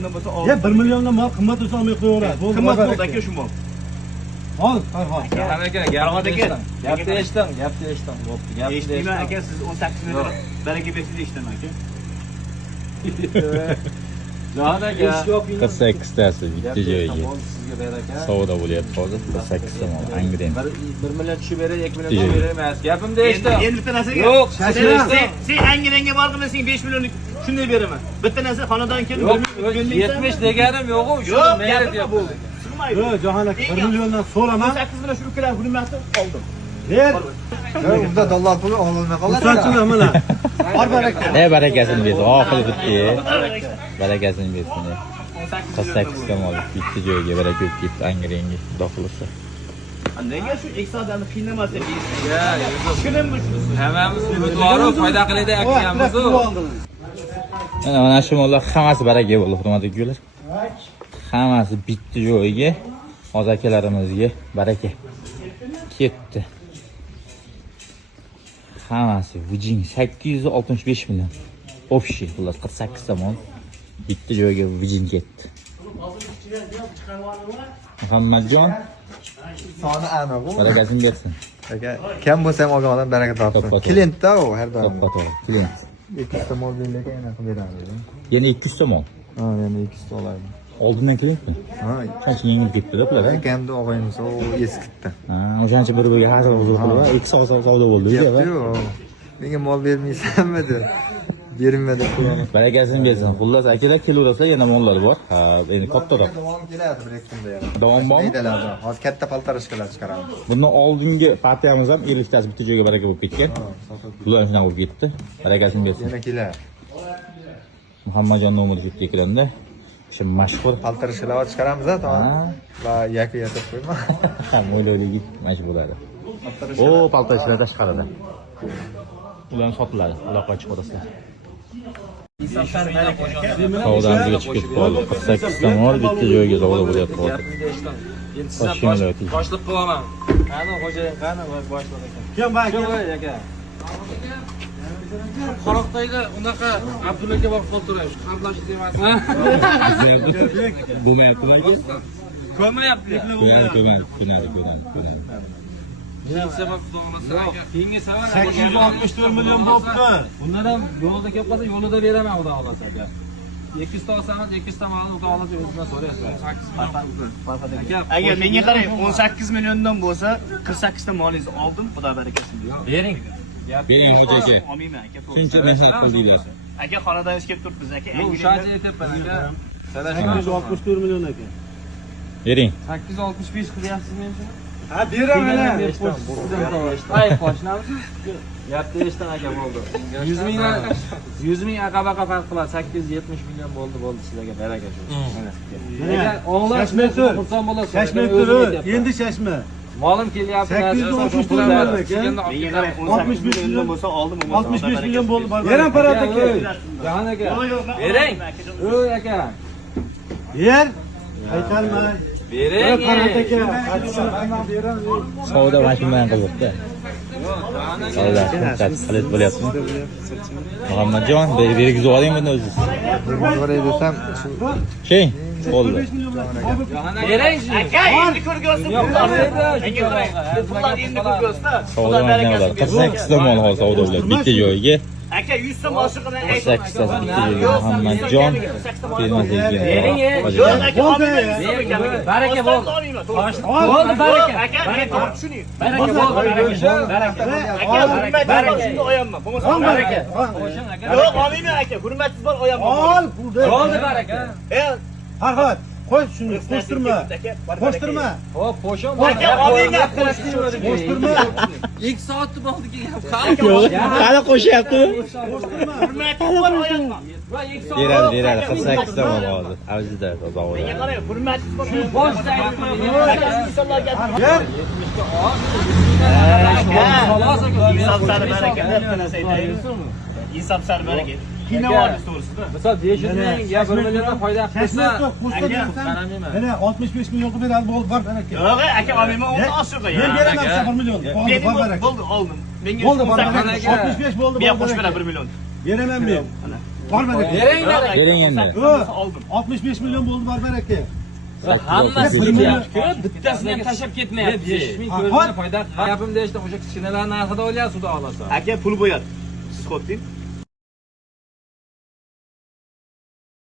milliondan bo'lsa oldim. Ya 1 milliondan mal qimmat bo'lsa olmay qo'yaveradi. Qimmat bo'ldi aka shu mol. Ol, Farhod. Jahan aka, gapni eshitdim. Bo'pti, gapni Eshitmayman aka, siz 18 million baraka bersiz eshitaman aka. Jahan aka. 48 tasi bitta joyga. Sizga baraka. Savdo bo'lyapti hozir. 48 ta mol Angren. 1 million tushib beray, 2 million tushib beray emas. Gapimni eshitdim. Endi bitta narsaga. Yo'q, sen Angrenga borganda sen 5 millionlik shunday beraman. Bitta narsa xonadon kelib 70 deganim yo'q-ku, shu mayli deyapman. Yo'q, Jahon aka 1 milliondan so'raman. 18 million shu uklar hurmatni oldim. Ber. Unda dollar puli olmay qoladi. Xursandchiman mana. Bor baraka. Barakasini bersin. Oxiri bitta. Barakasini bersin. 48 ta mol bitta joyga baraka bo'lib ketdi Angrenga do'xlisi. Nega shu iqtisodiyotni qiynamasa deysiz? Shunimi shunisi? Hammamiz umidvoru foyda qilaylik akamiz-ku. Mana shu mollar hammasi baraka bo'ldi, hurmatli gular. Hammasi bitta joyga oz akalarimizga baraka ketdi. Hammasi vijing 865 million. Общий xullas 48 ta mol bitta joyga vijing ketdi. Muhammadjon Soni aniq u. barakasini bersin. Aka, kim bo'lsa ham olgan odam baraka topsin. Klient-da u har doim. To'xtatib, klient. 2 ta mol bergan yana qilib beradi. Yana 200 ta mol. Ha, yana 2 ta oladi. Oldindan klientmi? Ha, Qancha yengil ketdi-da bular. akamni o'g'ayimiz u eskitdi. Ha, o'shancha bir-biriga har xil qilib, 2 soat savdo bo'ldi. Yo'q. Menga mol bermaysanmi deb. Bermadi pulini. Barakasini bersin. Xullas akalar kelaverasizlar, yana mollar bor. Ha, endi kattaroq. Davom keladi bir kunda yana. Davom bormi? Hozir katta paltarishkalar chiqaramiz. Bundan oldingi partiyamiz ham 50 tasi bitta joyga baraka bo'lib ketgan. Bular shunday bo'lib ketdi. Barakasini bersin. Yana keladi. Muhammadjon nomini shu ekranda. O'sha mashhur Paltarishkalar chiqaramiz a, va yakka yatib qo'yma. mo'yloligi mashhur bo'ladi. O, paltarishlar tashqarida. Ularni sotiladi. Uloqqa chiqib o'tasizlar. Savdamizga chiqib qoldi. 48 ta mol bitta joyga savdo bo'lyapti hozir. Endi siz boshliq qilaman. Qani xo'jayin, qani boshliq ekan. Kim bak? Aka. Qaroqdagi unaqa Abdullaga borib qoldiraylik. Qamlash emasmi? Bo'lmayapti balki. Ko'rmayapti. Ko'nadi. Nima sabab xudo aka? Keyingi savol 864 million bo'libdi. Bundan ham yo'lda kelib qolsa, yo'lida beraman xudo xolasa aka. 200 ta olsangiz, 200 ta malni xudo xolasa o'zimdan so'raysiz. 8 million. Agar menga qarang 18 milliondan bo'lsa 48 ta molingizni oldim, xudo barakasini bersin. Bering. Bering xo'jaka. Olmayman aka. Shuncha mehnat qildinglar. Aka xonadoningizga kelib turibmiz aka. Bu shuncha aytyapman aka. 864 million aka. Bering. 865 qilyapsiz menimcha. Ha, beraman. Ay, qo'shnamiz. Gapni eshitdim aka bo'ldi. 100 ming aqabaqa farq qiladi. 870 million bo'ldi sizlarga baraka shu. Mana. Shashmay tur. Xursand bo'lasiz. Shashmay tur. Endi shashma. Molim kelyapti. 864 million aka. Menga qarang 65 million bo'lsa oldim, 65 million bo'ldi. Beraman Farhod aka. Jahan aka. Bering. Oy aka. Ber. Aytalma. Bering. Farhod aka. Savdo mashina bilan qilyapti. Savdo qilib bo'lyapti. Muhammadjon, bergizib oling buni o'zingiz. To'g'ri desam, Keng bo'ldi. Bering. Aka, endi ko'rgyorsiz. Pullar endi ko'rgyorsiz-da. Savdo mashina 48 ta mol hozir savdo bo'ladi bitta joyga. Aka 100 so'm boshlig'idan 48 ta bitta joyga Muhammadjon Bering. Yo'q aka, olmayman. Baraka bo'ldi. Bo'ldi baraka. Aka, men to'g'ri tushuning. Baraka bo'ldi. Baraka. Aka, hurmatsiz bor shunda oyaman. Bo'lmasa baraka. Yo'q, olmayman aka. Hurmatsiz bor oyaman. Ol, pulni. Bo'ldi baraka. Farhod, qo'y shuni, qo'shtirma. Hop, qo'shim. Aka, olmayman. Qo'shtirma. 2 soat bo'ldi kelgan. Qani qo'shyapti? Hurmatsiz bor oyaman. Beradi. 48 ta mol hozir. Avjida zavod. Menga qarang, hurmatsiz bor. Boshda Ber. Insof sari baraka deb narsa aytaymi? Insof sari baraka. Qiynavamiz to'g'risida. Misol 500 ming ya 1 milliondan foyda qilsa, Mana 65 million qilib beradi, bo'ldi, bor baraka. Yo'q, aka, olmayman, uni oshirqa. Men beraman 1 million. Bo'ldi, oldim. Menga Bo'ldi, 65 bo'ldi. men qo'shib beraman 1 million. Beraman men. Var bereket. Bering bereket. Bering endi. 65 milyon bo'ldi var bereket. Hammasi Bir milyon- ketyapti-ku, bittasini ham tashlab ketmayapti. 5 ming ko'zini foyda qilyapim deyishdi, o'sha kichkinalar narxida olyapsiz, xudo xolasa. Aka pul bo'yadi. Siz qo'ying.